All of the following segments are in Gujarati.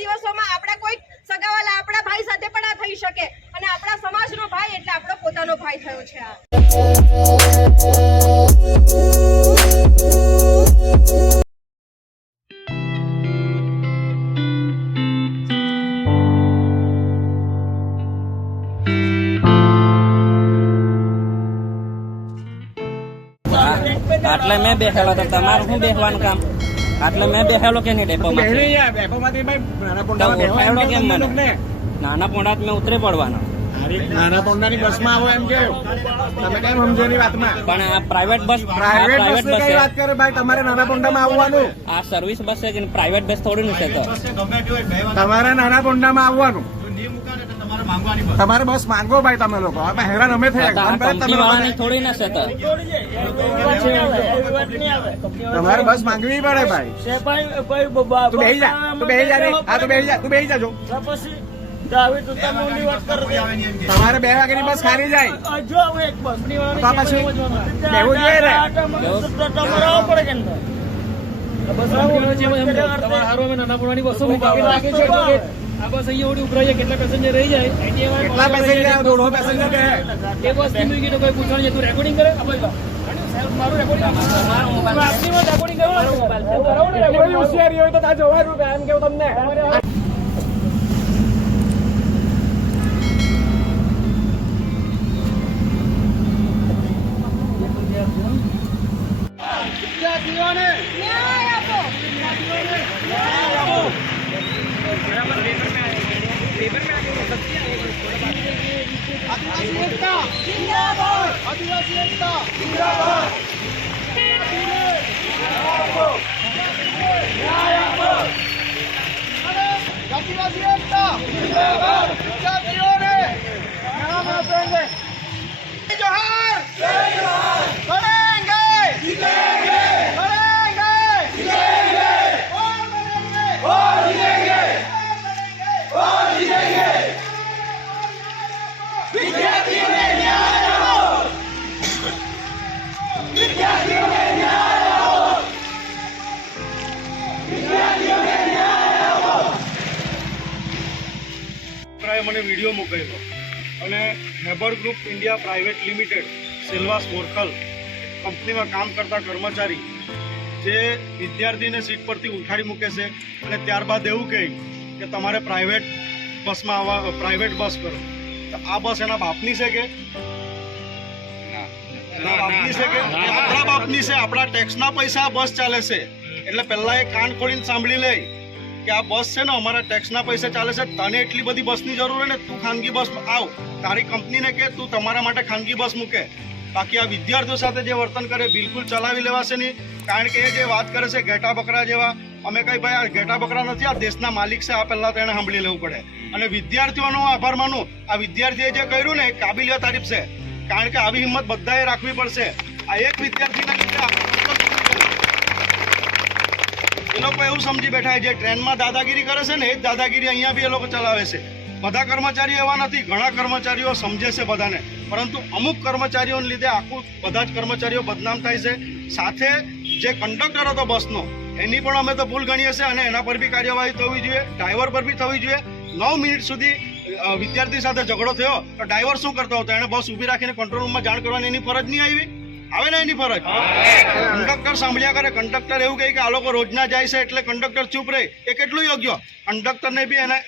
દિવસોમાં આપણા કોઈ સગાવાલા આપણા ભાઈ સાથે પણ આ થઈ શકે. અને આપણા સમાજનો ભાઈ એટલે આપણો પોતાનો ભાઈ થયો છે આ. આટલે મેં બેસેલો તો તમારું શું બેસવાનું કામ? આટલે મેં બેહેલો કે નહીં ભાઈ નાના પોંડા મેં ઉતરે લોકોને? નાના પોંડા મેં બસમાં આવો એમ કે તમે કેમ સમજો એની વાતમાં? પણ આ પ્રાઇવેટ બસ પ્રાઇવેટ બસ કઈ વાત કરે ભાઈ? તમારે નાના પોંડામાં આવવાનું. આ સર્વિસ બસ છે કે પ્રાઇવેટ બસ થોડી છે તો તમારે નાના પોંડામાં આવવાનું. તમારે બસ માંગો ભાઈ તમે લોકો. અમે હેરાન અમે થયા. થોડી ના તમારે બસ માંગવી પડે ભાઈ. તું બેહી જા તું બેહી જા હા તું બેહી જા તું બેહી જાજો તમારે બે વાગ્યાની બસ ખાલી જાય. તો પછી બેહવું જોઈએ ને. કેટલા પેસેન્જર દોઢો પેસેન્જર કે કોઈ હોશિયારી હોય તો ત્યાં જવાનું એમ કેવું તમને? आदिवासी एकता जिंदाबाद आदिवासी एकता जिंदाबाद મને વીડિયો મોકલ્યો અને Haber group India private limited Silvassa Morkhal કંપનીમાં કામ કરતા કર્મચારી જે વિદ્યાર્થીને સીટ પરથી ઉઠાડી મૂકે છે અને ત્યારબાદ એવું કહે કે તમારે પ્રાઇવેટ બસમાં આવવા પ્રાઇવેટ બસ કરો. તો આ બસ એના બાપની છે કે? બાપની છે કે? આપણા બાપની છે આપણા ટેક્સના પૈસા આ બસ ચાલે છે. એટલે પહેલાં એ કાન ખોલીને સાંભળી લે કે આ બસ છે ને, અમારા ટેક્સના પૈસા ચાલે છે. તને એટલી બધી બસની જરૂર હોય ને, તું ખાનગી બસ આવ. તારી કંપનીને કે, તું તમારા માટે ખાનગી બસ મૂકે. બાકી આ વિદ્યાર્થીઓ સાથે જે વર્તન કરે, બિલકુલ ચલાવી લેવાશે નહીં. કારણ કે એ જે વાત કરે છે, ઘેટા બકરા જેવા, અમે કઈ ભાઈ આ ઘેટા બકરા નથી, આ દેશના માલિક છે, આ પહેલાં તો એને સાંભળી લેવું પડે. અને વિદ્યાર્થીઓનો આભાર માનું. આ વિદ્યાર્થીએ જે કર્યું ને, એ કાબિલિયત તારીફ છે. કારણ કે આવી હિંમત બધાએ રાખવી પડશે. આ એક વિદ્યાર્થીના લીધે એ લોકો એવું સમજી બેઠા જે ટ્રેનમાં દાદાગીરી કરે છે ને, એ જ દાદાગીરી અહીંયા બી એ લોકો ચલાવે છે. બધા કર્મચારીઓ એવા નથી, ઘણા કર્મચારીઓ સમજે છે બધાને. પરંતુ અમુક કર્મચારીઓને લીધે આખું બધા જ કર્મચારીઓ બદનામ થાય છે. સાથે જે કંડક્ટર હતો બસનો, એની પણ અમે તો ભૂલ ગણીએ છીએ અને એના પર બી કાર્યવાહી થવી જોઈએ ડ્રાઈવર પર બી થવી જોઈએ. નવ મિનિટ સુધી વિદ્યાર્થી સાથે ઝઘડો થયો, તો ડ્રાઈવર શું કરતો હતો? એને બસ ઊભી રાખીને કંટ્રોલ રૂમમાં જાણ કરવાની એની ફરજ નહીં આવી? આવે ને એની ફરજ? કંડક્ટર સાંભળ્યા કરે કંડક્ટર એવું કહે કે આ લોકો રોજના જાય છે એટલે કંડક્ટર ચૂપ રહે. એ કેટલું યોગ્ય? કંડક્ટરને બી એને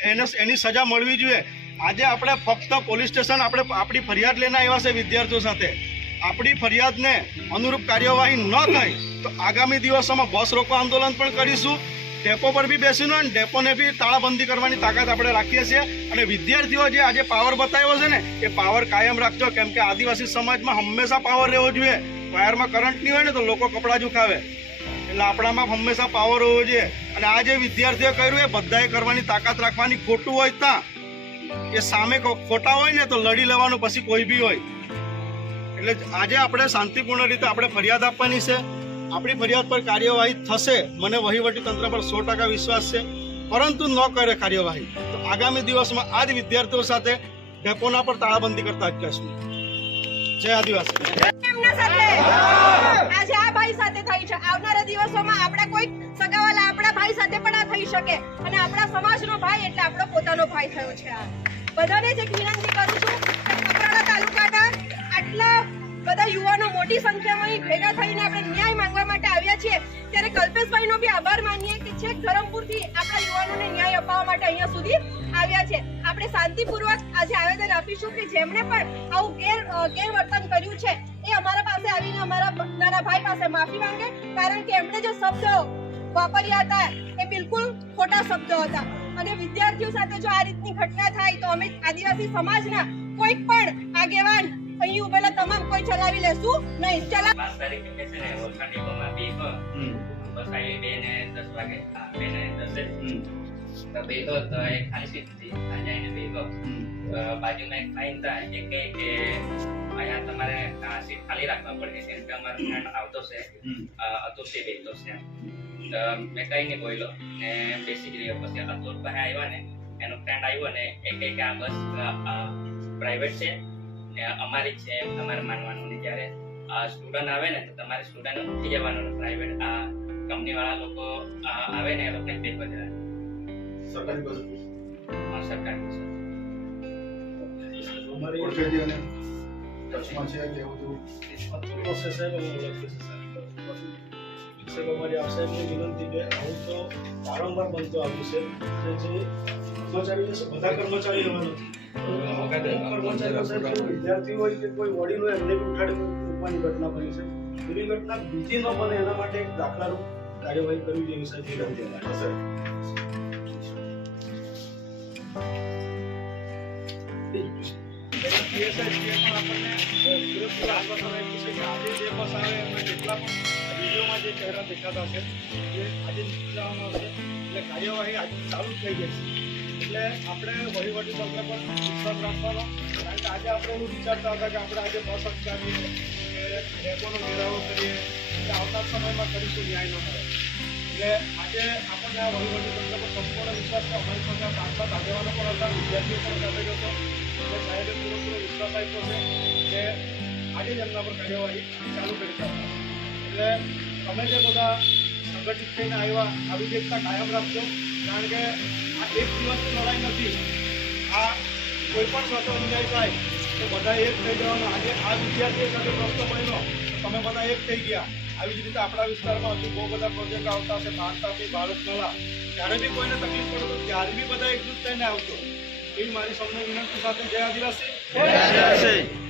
એને સજા મળવી જોઈએ. આજે આપણે ફક્ત પોલીસ સ્ટેશન આપણે આપણી ફરિયાદ લઈને આવ્યા છે વિદ્યાર્થીઓ સાથે. આપણી ફરિયાદને અનુરૂપ કાર્યવાહી ન થાય તો આગામી દિવસોમાં બસ રોકો આંદોલન પણ કરીશું. ડેપો પર બી બેસીને અને ડેપોને બી તાળાબંધી કરવાની તાકાત આપણે રાખીએ છીએ. અને વિદ્યાર્થીઓ જે આજે પાવર બતાવ્યો છે ને, એ પાવર કાયમ રાખજો. કેમ કે આદિવાસી સમાજમાં હંમેશા પાવર રહેવો જોઈએ. વાયરમાં કરંટ નહીં હોય ને તો લોકો કપડાં ઝુકાવે એટલે આપણામાં હંમેશા પાવર હોવો જોઈએ. અને આ જે વિદ્યાર્થીઓ કર્યું, એ બધાએ કરવાની તાકાત રાખવાની ખોટું હોય ત્યાં એ સામે ખોટા હોય ને તો લડી લેવાનું પછી કોઈ બી હોય. એટલે આજે આપણે શાંતિપૂર્ણ રીતે આપણે ફરિયાદ આપવાની છે. આપણી ફરિયાદ પર કાર્યવાહી થશે. મને વહીવટી તંત્ર પર સો ટકા વિશ્વાસ છે. પરંતુ ન કરે કાર્યવાહી. તો આગામી દિવસમાં આ જ વિદ્યાર્થીઓ સાથે ડેપોના પર તાળાબંધી કરતા અટકાશું જય આદિવાસી. આજે આ ભાઈ સાથે થઈ છે. આવનારા દિવસોમાં આપણા કોઈ સગાવાલા આપણા ભાઈ સાથે પણ આ થઈ શકે. અને આપણા સમાજનો ભાઈ એટલે આપણો પોતાનો ભાઈ થયો છે આ. બધાને જ આટલા બધા યુવાનો મોટી સંખ્યામાં અહીં ભેગા થઈને આપણે ન્યાય માંગવા માટે આવ્યા છીએ. ત્યારે કલ્પેશભાઈનો બી આભાર માનીએ કે છેક ધરમપુરથી આપણા યુવાનોને ન્યાય અપાવવા માટે અહીંયા સુધી આવ્યા છે. આપણે શાંતિપૂર્વક આજે આવેદન આપીશું કે જેમણે પણ આવું ગેર ગેરવર્તન કર્યું છે એ અમારા પાસે આવીને અમારા નાના ભાઈ પાસે માફી માંગે. કારણ કે એમણે જે શબ્દો વાપર્યા હતા એ બિલકુલ ખોટા શબ્દો હતા. અને વિદ્યાર્થીઓ સાથે જો આ રીતની ઘટના થાય તો અમે આદિવાસી સમાજના કોઈ પણ આગેવાન અહીં ઉભેલા તમામ કોઈ ચલાવી લેશું? નહીં ચલા બાર તારીખે કે છે ને ઓળખાણ ડીપોમાં બી કો બસ આવી બે ને દસ વાગે બે ને દસે તો બે તો તો એ ખાલી સીટ હતી ત્યાં જઈને બે તો બાજુમાં એક ફાઈન હતા એ કહે કે અહીંયા તમારે આ સીટ ખાલી રાખવા પડે કેમ કે અમારો ફ્રેન્ડ આવતો છે. અતુલથી બેસતો છે તો મેં કઈ નહીં બોલ્યો ને બેસી જ પછી અતુલ પાસે આવ્યા ને એનો ફ્રેન્ડ આવ્યો ને એ કહે કે આ બસ પ્રાઇવેટ છે. ને અમારી છે એમ તમારે માનવાનું જ્યારે સ્ટુડન્ટ આવે ને તો તમારે સ્ટુડન્ટ ઉઠી જવાનું પ્રાઇવેટ આ કંપની વાળા લોકો આવે ને એ લોકોને પે કરી દેવાનું સરકારી બસ હા, સરકારી બસ. અમારી ઓળખેજી છે કે એવું બધું? અતુલ વસે સાહેબ અમે ઓળખીએ છીએ સાહેબ. સાહેબ અમારી આપ સાહેબની વિનંતી કે આવું તો વારંવાર બનતું આવ્યું છે. કે જે કર્મચારીઓ છે બધા કર્મચારી નથી વિદ્યાર્થી કાર્યવાહી કરવી કે આજે જે ચહેરા આજે નીકળી જવાનો એટલે કાર્યવાહી આજે ચાલુ થઈ ગઈ છે. એટલે આપણે વહીવટી તંત્ર પર વિશ્વાસ રાખવાનો. કારણ કે આજે આપણે એવું વિચારતા હતા કે આપણે આજે બસ અટકાવીએ કે રેકોનો ઘેરાવો કરીએ, કે આવતા સમયમાં કરીશું, ન્યાય ન મળે. એટલે આજે આપણને આ વહીવટી તંત્ર પર સંપૂર્ણ વિશ્વાસ છે. અમારી સાથે પાંચ સાત આગેવાનો પણ હતા, વિદ્યાર્થીઓ પણ સાથે જ હતો. એટલે સાહેબે પૂરેપૂરો વિશ્વાસ આપ્યો છે કે આજે જ એમના પર કાર્યવાહી ચાલુ કરી એટલે તમે જે બધા સંગઠિત થઈને આવ્યા. આવી એકતા કાયમ રાખજો. કારણ કે આ એક દિવસની લડાઈ નથી. આ કોઈ પણ સાથે અન્યાય થાય, તો બધા એક થઈ જવાનું. આજે આ વિદ્યાર્થીઓ સાથે પ્રશ્ન બન્યો તમે બધા એક થઈ ગયા. આવી જ રીતે આપણા વિસ્તારમાં હજુ બહુ બધા પ્રોજેક્ટ આવતા હશે ભારતાથી ભારત કલા જ્યારે બી કોઈને તકલીફ પડે તો ત્યારે બી બધા એકજૂટ થઈને આવજો. એવી મારી સૌને વિનંતી સાથે જય આદિવાસી.